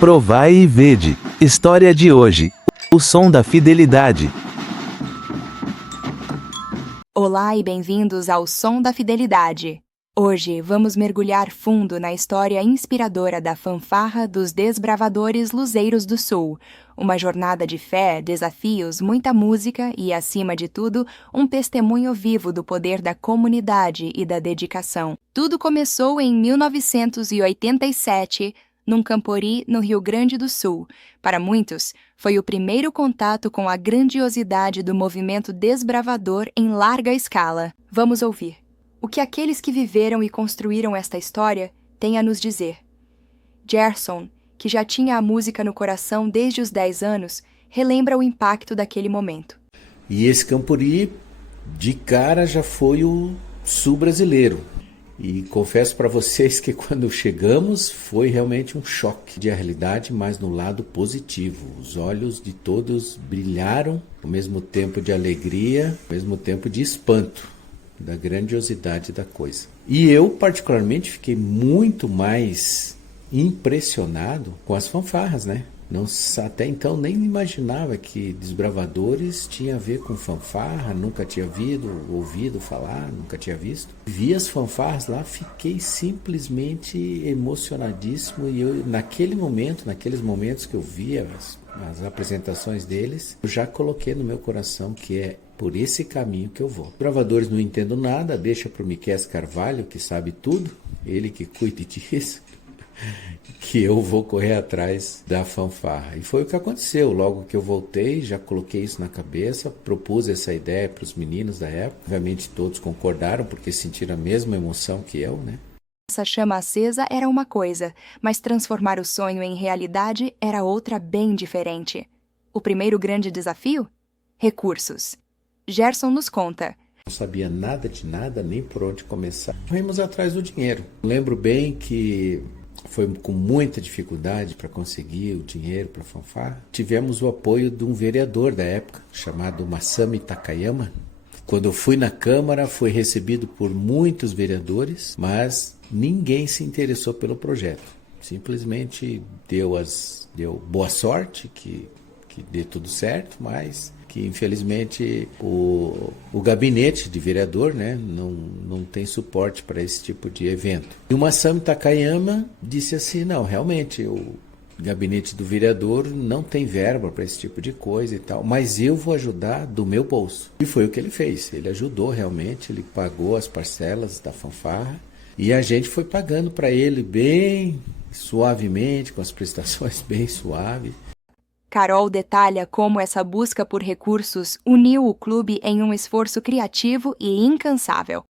Provai e vede. História de hoje. O som da fidelidade. Olá e bem-vindos ao Som da Fidelidade. Hoje vamos mergulhar fundo na história inspiradora da fanfarra dos Desbravadores Luzeiros do Sul. Uma jornada de fé, desafios, muita música e, acima de tudo, um testemunho vivo do poder da comunidade e da dedicação. Tudo começou em 1987, num Campori, no Rio Grande do Sul. Para muitos, foi o primeiro contato com a grandiosidade do movimento desbravador em larga escala. Vamos ouvir o que aqueles que viveram e construíram esta história têm a nos dizer. Gerson, que já tinha a música no coração desde os 10 anos, relembra o impacto daquele momento. E esse Campori, de cara, já foi o sul brasileiro. E confesso para vocês que quando chegamos foi realmente um choque de realidade, mas no lado positivo. Os olhos de todos brilharam, ao mesmo tempo de alegria, ao mesmo tempo de espanto da grandiosidade da coisa. E eu particularmente fiquei muito mais impressionado com as fanfarras, né? Não, até então nem imaginava que Desbravadores tinha a ver com fanfarra, nunca tinha ouvido falar, nunca tinha visto. Vi as fanfarras lá, fiquei simplesmente emocionadíssimo e eu, naqueles momentos que eu via as apresentações deles, eu já coloquei no meu coração que é por esse caminho que eu vou. Desbravadores não entendo nada, deixa para o Miquel Carvalho, que sabe tudo, ele que cuide disso, que eu vou correr atrás da fanfarra. E foi o que aconteceu. Logo que eu voltei, já coloquei isso na cabeça, propus essa ideia para os meninos da época. Obviamente todos concordaram, porque sentiram a mesma emoção que eu, né? Essa chama acesa era uma coisa, mas transformar o sonho em realidade era outra bem diferente. O primeiro grande desafio? Recursos. Gerson nos conta. Não sabia nada de nada, nem por onde começar. Corremos atrás do dinheiro. Lembro bem que foi com muita dificuldade para conseguir o dinheiro para a fanfarra. Tivemos o apoio de um vereador da época, chamado Masami Takayama. Quando eu fui na Câmara, fui recebido por muitos vereadores, mas ninguém se interessou pelo projeto. Simplesmente deu boa sorte, que dê tudo certo, mas que infelizmente o gabinete de vereador, né, não tem suporte para esse tipo de evento. E o Masami Takayama disse assim, não, realmente o gabinete do vereador não tem verba para esse tipo de coisa e tal, mas eu vou ajudar do meu bolso. E foi o que ele fez, ele ajudou realmente, ele pagou as parcelas da fanfarra e a gente foi pagando para ele bem suavemente, com as prestações bem suaves. Carol detalha como essa busca por recursos uniu o clube em um esforço criativo e incansável.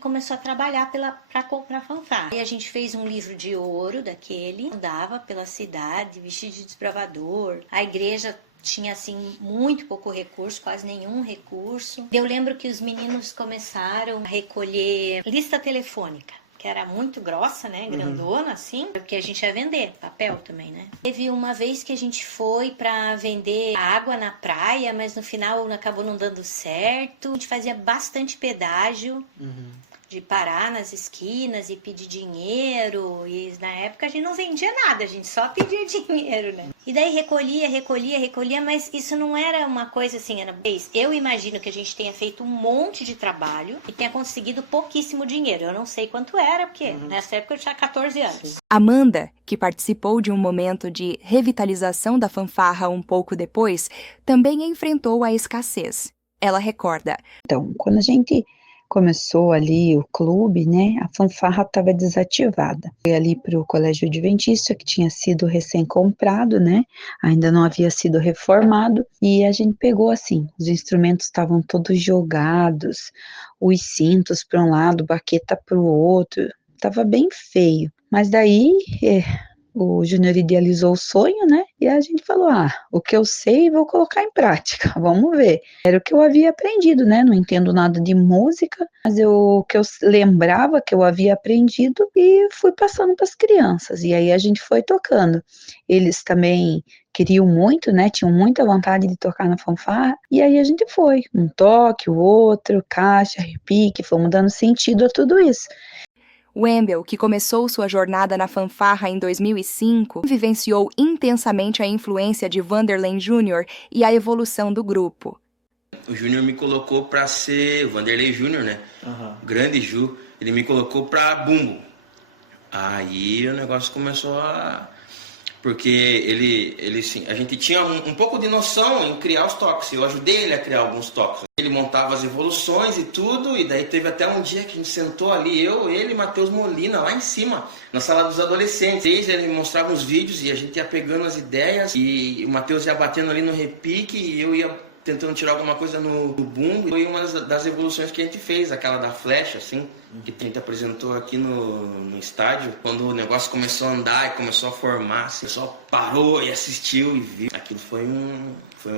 Começou a trabalhar para comprar fanfarra. E a gente fez um livro de ouro daquele, andava pela cidade, vestido de desbravador. A igreja tinha assim muito pouco recurso, quase nenhum recurso. Eu lembro que os meninos começaram a recolher lista telefônica, que era muito grossa, né, grandona, assim, porque a gente ia vender papel também, né. Teve uma vez que a gente foi para vender água na praia, mas no final acabou não dando certo. A gente fazia bastante pedágio, de parar nas esquinas e pedir dinheiro, e na época a gente não vendia nada, a gente só pedia dinheiro, né. E daí recolhia, mas isso não era uma coisa assim, eu imagino que a gente tenha feito um monte de trabalho e tenha conseguido pouquíssimo dinheiro. Eu não sei quanto era, porque nessa época eu tinha 14 anos. Amanda, que participou de um momento de revitalização da fanfarra um pouco depois, também enfrentou a escassez. Ela recorda. Então, quando a gente começou ali o clube, né, a fanfarra estava desativada. Foi ali para o Colégio Adventista, que tinha sido recém-comprado, né, ainda não havia sido reformado, e a gente pegou assim, os instrumentos estavam todos jogados, os cintos para um lado, baqueta para o outro, estava bem feio. Mas daí o Júnior idealizou o sonho, né? E a gente falou, o que eu sei vou colocar em prática, vamos ver. Era o que eu havia aprendido, né? Não entendo nada de música, mas o que eu lembrava que eu havia aprendido e fui passando para as crianças. E aí a gente foi tocando. Eles também queriam muito, né? Tinham muita vontade de tocar na fanfarra. E aí a gente foi, um toque, o outro, caixa, repique, fomos dando sentido a tudo isso. Wendell, que começou sua jornada na fanfarra em 2005, vivenciou intensamente a influência de Vanderlei Jr. e a evolução do grupo. O Júnior me colocou para ser o Vanderlei Júnior, né? Grande Ju. Ele me colocou para bumbo. Aí o negócio começou a... Porque ele sim, a gente tinha um pouco de noção em criar os toques. Eu ajudei ele a criar alguns toques. Ele montava as evoluções e tudo, e daí teve até um dia que a gente sentou ali, eu, ele e Matheus Molina, lá em cima, na sala dos adolescentes. Ele mostrava uns vídeos e a gente ia pegando as ideias, e o Matheus ia batendo ali no repique, e eu ia tentando tirar alguma coisa no bumbo. Foi uma das evoluções que a gente fez, aquela da flecha, assim, que a gente apresentou aqui no estádio. Quando o negócio começou a andar e começou a formar, assim, o pessoal parou e assistiu e viu. Aquilo foi um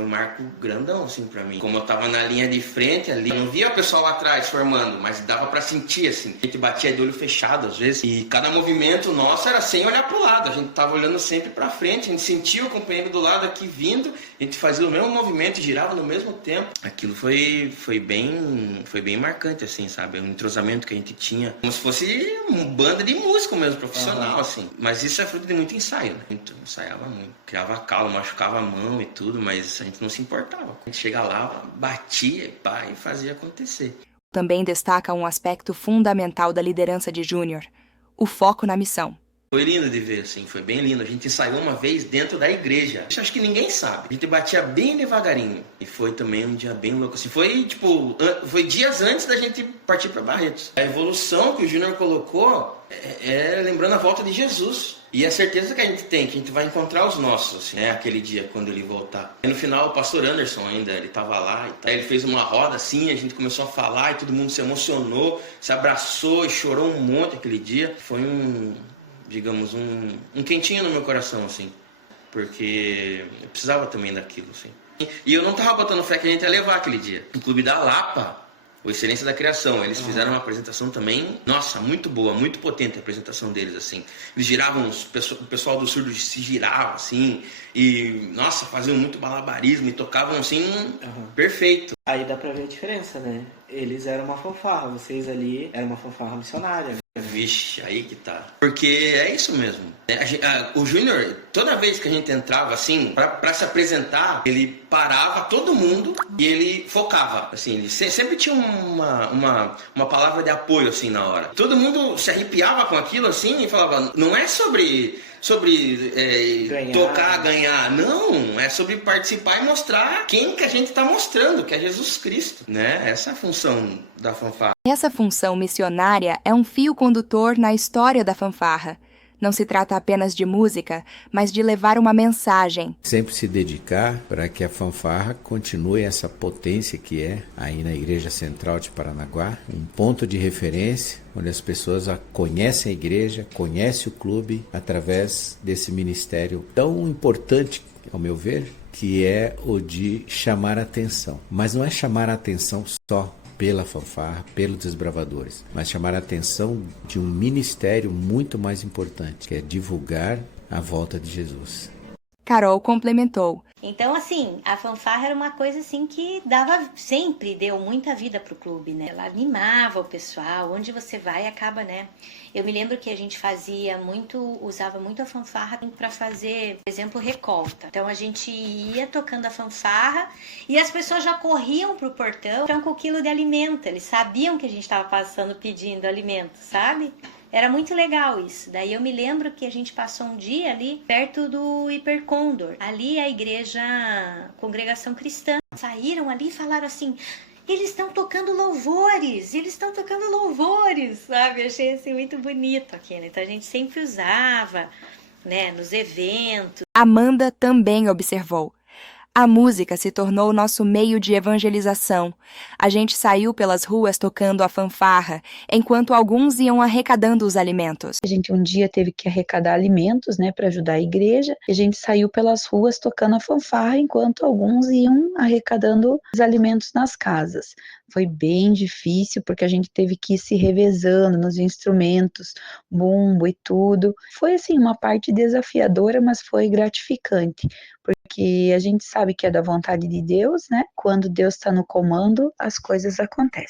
marco grandão, assim, pra mim. Como eu tava na linha de frente ali, eu não via o pessoal lá atrás formando, mas dava pra sentir, assim. A gente batia de olho fechado, às vezes, e cada movimento nosso era sem olhar pro lado. A gente tava olhando sempre pra frente, a gente sentia o companheiro do lado aqui vindo, a gente fazia o mesmo movimento e girava no mesmo tempo. Aquilo foi bem marcante, assim, sabe? Um entrosamento que a gente tinha, como se fosse uma banda de músico mesmo, profissional, assim. Mas isso é fruto de muito ensaio, né? Ensaiava muito. Criava calo, machucava a mão e tudo, mas a gente não se importava. A gente chegava lá, batia e fazia acontecer. Também destaca um aspecto fundamental da liderança de Júnior: o foco na missão. Foi lindo de ver, assim, foi bem lindo. A gente ensaiou uma vez dentro da igreja. Isso acho que ninguém sabe. A gente batia bem devagarinho. E foi também um dia bem louco. Assim, foi dias antes da gente partir para Barretos. A evolução que o Júnior colocou é lembrando a volta de Jesus. E a certeza que a gente tem, que a gente vai encontrar os nossos, assim, né, aquele dia, quando ele voltar. E no final, o pastor Anderson ainda, ele estava lá. E aí ele fez uma roda assim, a gente começou a falar e todo mundo se emocionou, se abraçou e chorou um monte aquele dia. Foi digamos, um quentinho no meu coração, assim, porque eu precisava também daquilo, assim. E eu não tava botando fé que a gente ia levar aquele dia. O Clube da Lapa, o Excelência da Criação, eles fizeram uma apresentação também, nossa, muito boa, muito potente a apresentação deles, assim. Eles giravam, o pessoal do surdo se girava, assim, e, nossa, faziam muito malabarismo e tocavam, assim, perfeito. Aí dá pra ver a diferença, né? Eles eram uma fanfarra, vocês ali eram uma fanfarra missionária. Vixe, aí que tá. Porque é isso mesmo. O Júnior, toda vez que a gente entrava, assim, pra se apresentar, ele parava todo mundo e ele focava, assim, ele sempre tinha uma palavra de apoio, assim, na hora. Todo mundo se arrepiava com aquilo, assim, e falava, não é sobre tocar, ganhar, não, é sobre participar e mostrar quem que a gente tá mostrando, que é Jesus Cristo, né? Essa é a função da fanfarra. Essa função missionária é um fio condutor na história da fanfarra. Não se trata apenas de música, mas de levar uma mensagem. Sempre se dedicar para que a fanfarra continue essa potência que é aí na Igreja Central de Paranaguá, um ponto de referência, onde as pessoas conhecem a igreja, conhecem o clube, através desse ministério tão importante, ao meu ver, que é o de chamar a atenção. Mas não é chamar a atenção só pela fanfarra, pelos desbravadores, mas chamar a atenção de um ministério muito mais importante, que é divulgar a volta de Jesus. Carol complementou. Então, assim, a fanfarra era uma coisa assim que sempre deu muita vida pro clube, né? Ela animava o pessoal, onde você vai acaba, né? Eu me lembro que a gente usava muito a fanfarra para fazer, por exemplo, recolta. Então a gente ia tocando a fanfarra e as pessoas já corriam pro portão com um quilo de alimento. Eles sabiam que a gente estava passando pedindo alimento, sabe? Era muito legal isso. Daí eu me lembro que a gente passou um dia ali perto do Hipercôndor. Ali a igreja Congregação Cristã. Saíram ali e falaram assim, eles estão tocando louvores, sabe? Eu achei assim muito bonito aquilo. Então a gente sempre usava, né, nos eventos. Amanda também observou. A música se tornou nosso meio de evangelização. A gente saiu pelas ruas tocando a fanfarra, enquanto alguns iam arrecadando os alimentos. A gente um dia teve que arrecadar alimentos, né, para ajudar a igreja. E a gente saiu pelas ruas tocando a fanfarra, enquanto alguns iam arrecadando os alimentos nas casas. Foi bem difícil, porque a gente teve que ir se revezando nos instrumentos, bumbo e tudo. Foi, assim, uma parte desafiadora, mas foi gratificante, porque a gente sabe sabe que é da vontade de Deus, né? Quando Deus está no comando, as coisas acontecem.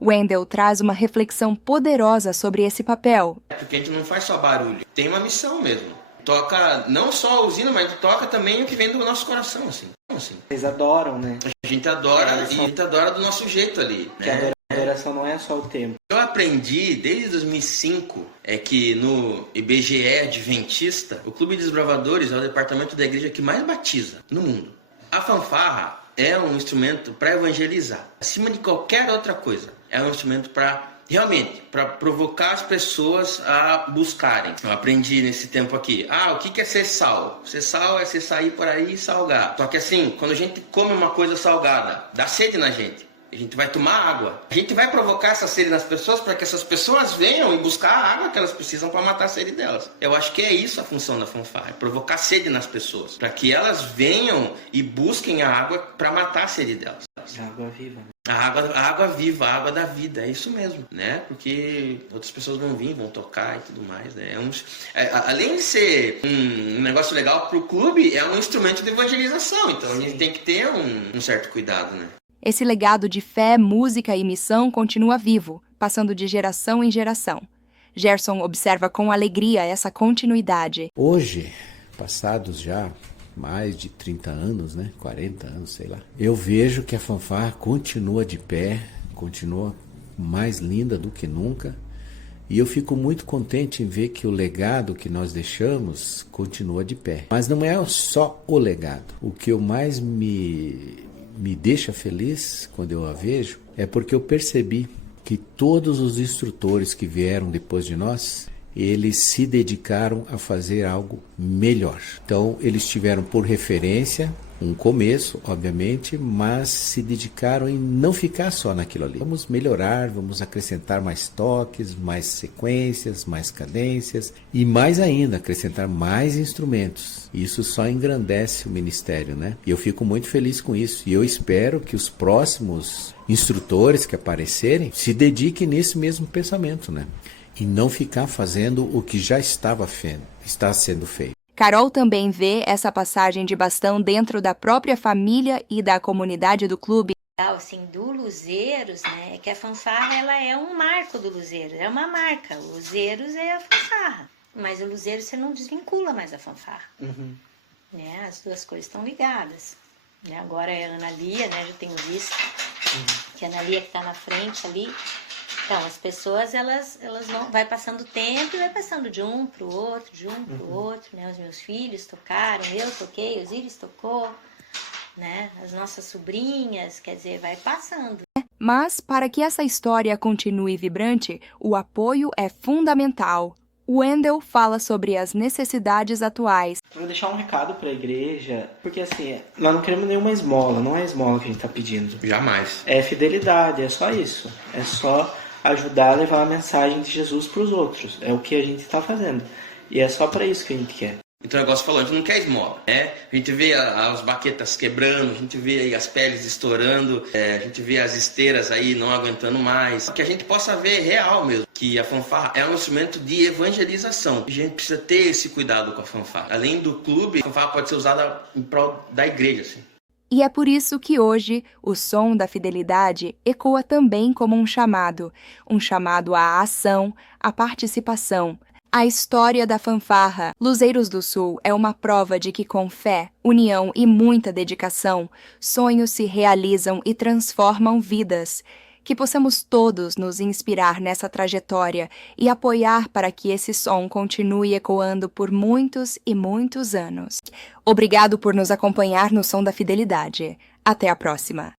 Wendell traz uma reflexão poderosa sobre esse papel. Porque a gente não faz só barulho, tem uma missão mesmo. Toca não só a usina, mas toca também o que vem do nosso coração, assim. Vocês adoram, né? A gente adora e a gente adora do nosso jeito ali, né? A adoração não é só o tempo. Eu aprendi desde 2005 é que no IBGE Adventista, o Clube de Desbravadores é o departamento da igreja que mais batiza no mundo. A fanfarra é um instrumento para evangelizar, acima de qualquer outra coisa. É um instrumento para realmente, para provocar as pessoas a buscarem. Eu aprendi nesse tempo aqui. O que é ser sal? Ser sal é você sair por aí e salgar. Só que assim, quando a gente come uma coisa salgada, dá sede na gente. A gente vai tomar água. A gente vai provocar essa sede nas pessoas para que essas pessoas venham e buscar a água que elas precisam para matar a sede delas. Eu acho que é isso a função da fanfarra, é provocar sede nas pessoas, para que elas venham e busquem a água para matar a sede delas. A água viva. A água viva, a água da vida, é isso mesmo, né? Porque outras pessoas vão vir, vão tocar e tudo mais, né? Além de ser um negócio legal para o clube, é um instrumento de evangelização, então a gente tem que ter um certo cuidado, né? Esse legado de fé, música e missão continua vivo, passando de geração em geração. Gerson observa com alegria essa continuidade. Hoje, passados já mais de 30 anos, né? 40 anos, sei lá. Eu vejo que a fanfarra continua de pé, continua mais linda do que nunca. E eu fico muito contente em ver que o legado que nós deixamos continua de pé. Mas não é só o legado. O que eu mais me deixa feliz quando eu a vejo é porque eu percebi que todos os instrutores que vieram depois de nós, eles se dedicaram a fazer algo melhor. Então, eles tiveram por referência um começo, obviamente, mas se dedicaram em não ficar só naquilo ali. Vamos melhorar, vamos acrescentar mais toques, mais sequências, mais cadências e mais ainda, acrescentar mais instrumentos. Isso só engrandece o ministério, né? E eu fico muito feliz com isso. E eu espero que os próximos instrutores que aparecerem se dediquem nesse mesmo pensamento, né? E não ficar fazendo o que já está sendo feito. Carol também vê essa passagem de bastão dentro da própria família e da comunidade do clube. Assim, do Luzeiros, né, que a fanfarra ela é um marco do Luzeiros, é uma marca. O Luzeiros é a fanfarra, mas o Luzeiros você não desvincula mais a fanfarra. Uhum. Né, as duas coisas estão ligadas. Né, agora é a Ana Lia, né, já tenho visto, que a Ana Lia que está na frente ali. Então, as pessoas, elas vão, vai passando o tempo e vai passando de um para o outro, né? Os meus filhos tocaram, eu toquei, o Osiris tocou, né? As nossas sobrinhas, quer dizer, vai passando. Mas, para que essa história continue vibrante, o apoio é fundamental. Wendell fala sobre as necessidades atuais. Eu vou deixar um recado para a igreja, porque assim, nós não queremos nenhuma esmola, não é esmola que a gente está pedindo. Jamais. É fidelidade, é só isso. É só ajudar a levar a mensagem de Jesus para os outros. É o que a gente está fazendo. E é só para isso que a gente quer. Então o negócio falou, a gente não quer esmola, né? A gente vê as baquetas quebrando, a gente vê aí as peles estourando, a gente vê as esteiras aí não aguentando mais. Que a gente possa ver real mesmo, que a fanfarra é um instrumento de evangelização. A gente precisa ter esse cuidado com a fanfarra. Além do clube, a fanfarra pode ser usada em prol da igreja, assim. E é por isso que hoje o som da fidelidade ecoa também como um chamado à ação, à participação. A história da fanfarra Luzeiros do Sul é uma prova de que com fé, união e muita dedicação, sonhos se realizam e transformam vidas. Que possamos todos nos inspirar nessa trajetória e apoiar para que esse som continue ecoando por muitos e muitos anos. Obrigado por nos acompanhar no Som da Fidelidade. Até a próxima!